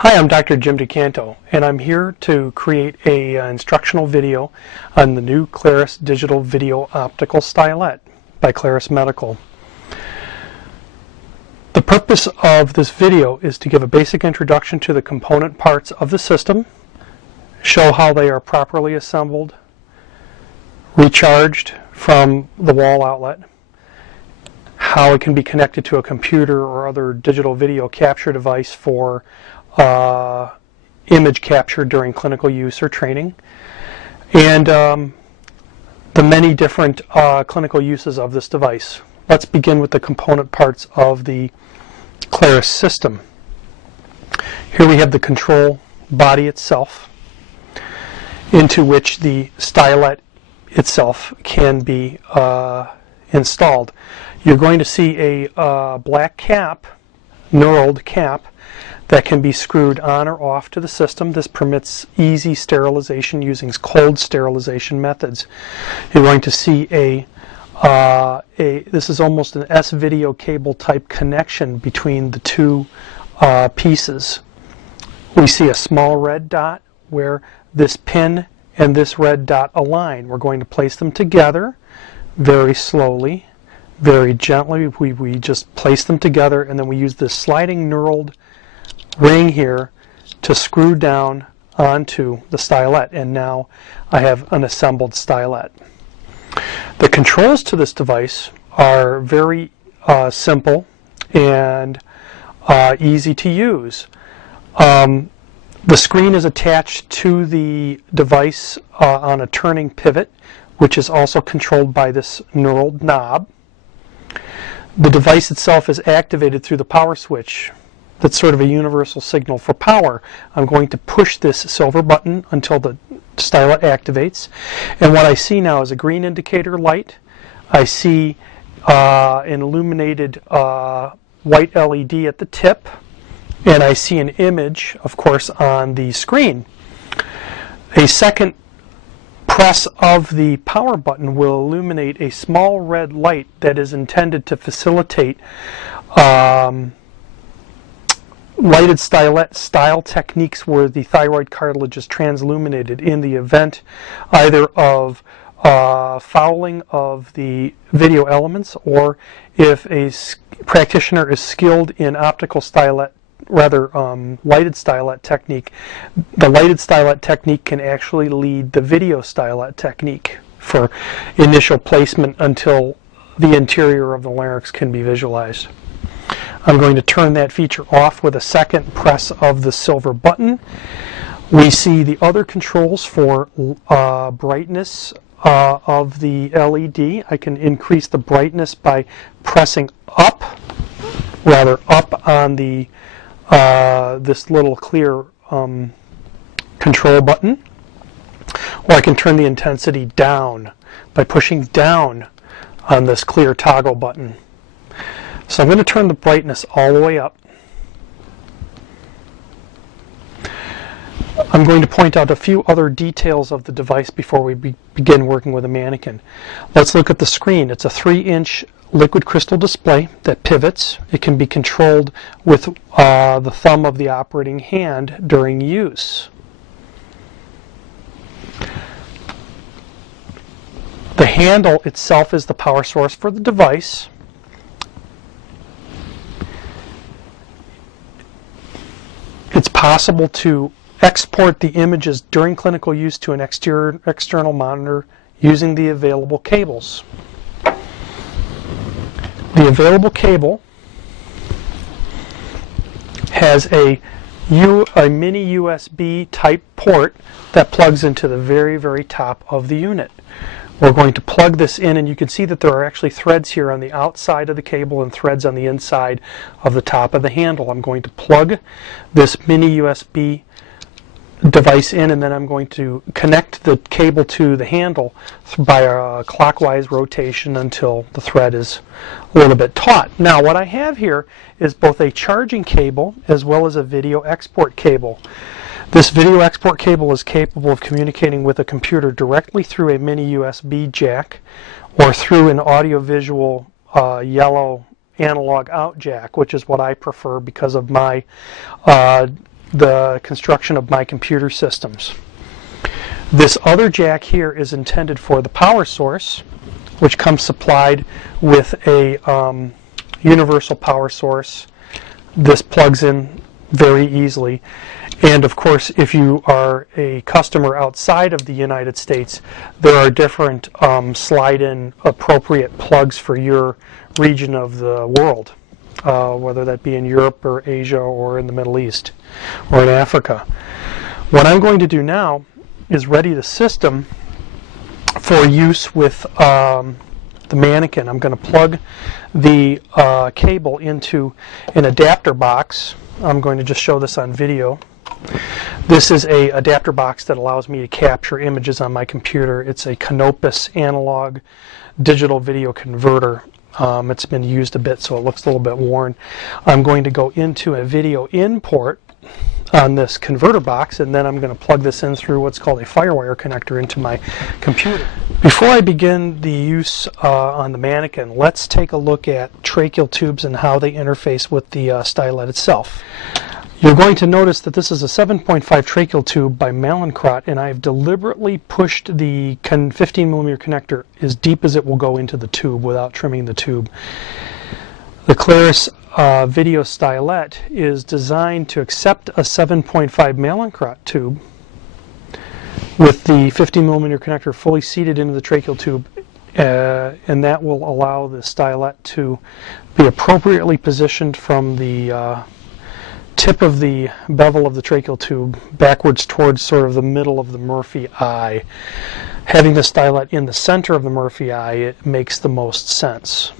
Hi, I'm Dr. Jim DuCanto, and I'm here to create a instructional video on the new Claris Digital Video Optical Stylet by Claris Medical. The purpose of this video is to give a basic introduction to the component parts of the system, show how they are properly assembled, recharged from the wall outlet, how it can be connected to a computer or other digital video capture device for image capture during clinical use or training, and the many different clinical uses of this device. Let's begin with the component parts of the Claris system. Here we have the control body itself, into which the stylet itself can be installed. You're going to see a black cap, knurled cap, that can be screwed on or off to the system. This permits easy sterilization using cold sterilization methods. You're going to see this is almost an S-video cable type connection between the two pieces. We see a small red dot where this pin and this red dot align. We're going to place them together very slowly, very gently. We just place them together, and then we use this sliding knurled ring here to screw down onto the stylet, and now I have an assembled stylet. The controls to this device are very simple and easy to use. The screen is attached to the device on a turning pivot, which is also controlled by this knurled knob. The device itself is activated through the power switch. That's sort of a universal signal for power. I'm going to push this silver button until the stylet activates, and what I see now is a green indicator light. I see an illuminated white LED at the tip, and I see an image, of course, on the screen. A second press of the power button will illuminate a small red light that is intended to facilitate lighted stylet style techniques where the thyroid cartilage is transilluminated in the event either of fouling of the video elements, or if a practitioner is skilled in optical stylet, lighted stylet technique. The lighted stylet technique can actually lead the video stylet technique for initial placement until the interior of the larynx can be visualized. I'm going to turn that feature off with a second press of the silver button. We see the other controls for brightness of the LED. I can increase the brightness by pressing up on the this little clear control button, or I can turn the intensity down by pushing down on this clear toggle button. So I'm going to turn the brightness all the way up. I'm going to point out a few other details of the device before we begin working with a mannequin. Let's look at the screen. It's a 3-inch liquid crystal display that pivots. It can be controlled with the thumb of the operating hand during use. The handle itself is the power source for the device. It's possible to export the images during clinical use to an external monitor using the available cables. The available cable has a mini USB type port that plugs into the very, very top of the unit. We're going to plug this in, and you can see that there are actually threads here on the outside of the cable and threads on the inside of the top of the handle. I'm going to plug this mini USB device in, and then I'm going to connect the cable to the handle by a clockwise rotation until the thread is a little bit taut. Now, what I have here is both a charging cable as well as a video export cable. This video export cable is capable of communicating with a computer directly through a mini USB jack or through an audiovisual yellow analog out jack, which is what I prefer because of my the construction of my computer systems. This other jack here is intended for the power source, which comes supplied with a universal power source. This plugs in very easily. And of course, if you are a customer outside of the United States, there are different slide-in appropriate plugs for your region of the world, whether that be in Europe or Asia or in the Middle East or in Africa. What I'm going to do now is ready the system for use with the mannequin. I'm going to plug the cable into an adapter box. I'm going to just show this on video. This is a adapter box that allows me to capture images on my computer. It's a Canopus analog digital video converter. It's been used a bit, so it looks a little bit worn. I'm going to go into a video in port on this converter box, and then I'm going to plug this in through what's called a FireWire connector into my computer. Before I begin the use on the mannequin, let's take a look at tracheal tubes and how they interface with the stylet itself. You're going to notice that this is a 7.5 tracheal tube by Mallinckrodt, and I've deliberately pushed the 15mm connector as deep as it will go into the tube without trimming the tube. The Claris video stylet is designed to accept a 7.5 Mallinckrodt tube with the 15mm connector fully seated into the tracheal tube, and that will allow the stylet to be appropriately positioned from the tip of the bevel of the tracheal tube backwards towards sort of the middle of the Murphy eye. Having the stylet in the center of the Murphy eye, it makes the most sense.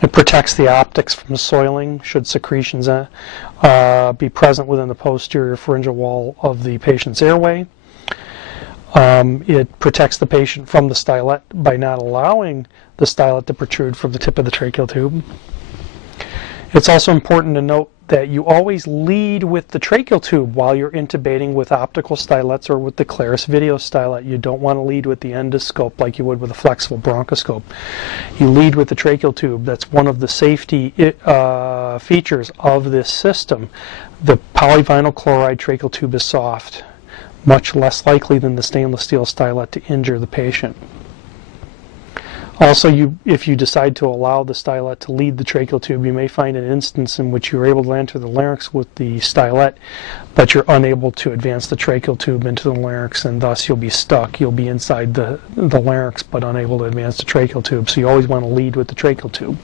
It protects the optics from soiling should secretions be present within the posterior pharyngeal wall of the patient's airway. It protects the patient from the stylet by not allowing the stylet to protrude from the tip of the tracheal tube. It's also important to note that you always lead with the tracheal tube while you're intubating with optical stylets or with the Claris video stylet. You don't want to lead with the endoscope like you would with a flexible bronchoscope. You lead with the tracheal tube. That's one of the safety features of this system. The polyvinyl chloride tracheal tube is soft, much less likely than the stainless steel stylet to injure the patient. Also, if you decide to allow the stylet to lead the tracheal tube, you may find an instance in which you're able to enter the larynx with the stylet, but you're unable to advance the tracheal tube into the larynx, and thus you'll be stuck. You'll be inside the larynx, but unable to advance the tracheal tube. So you always want to lead with the tracheal tube.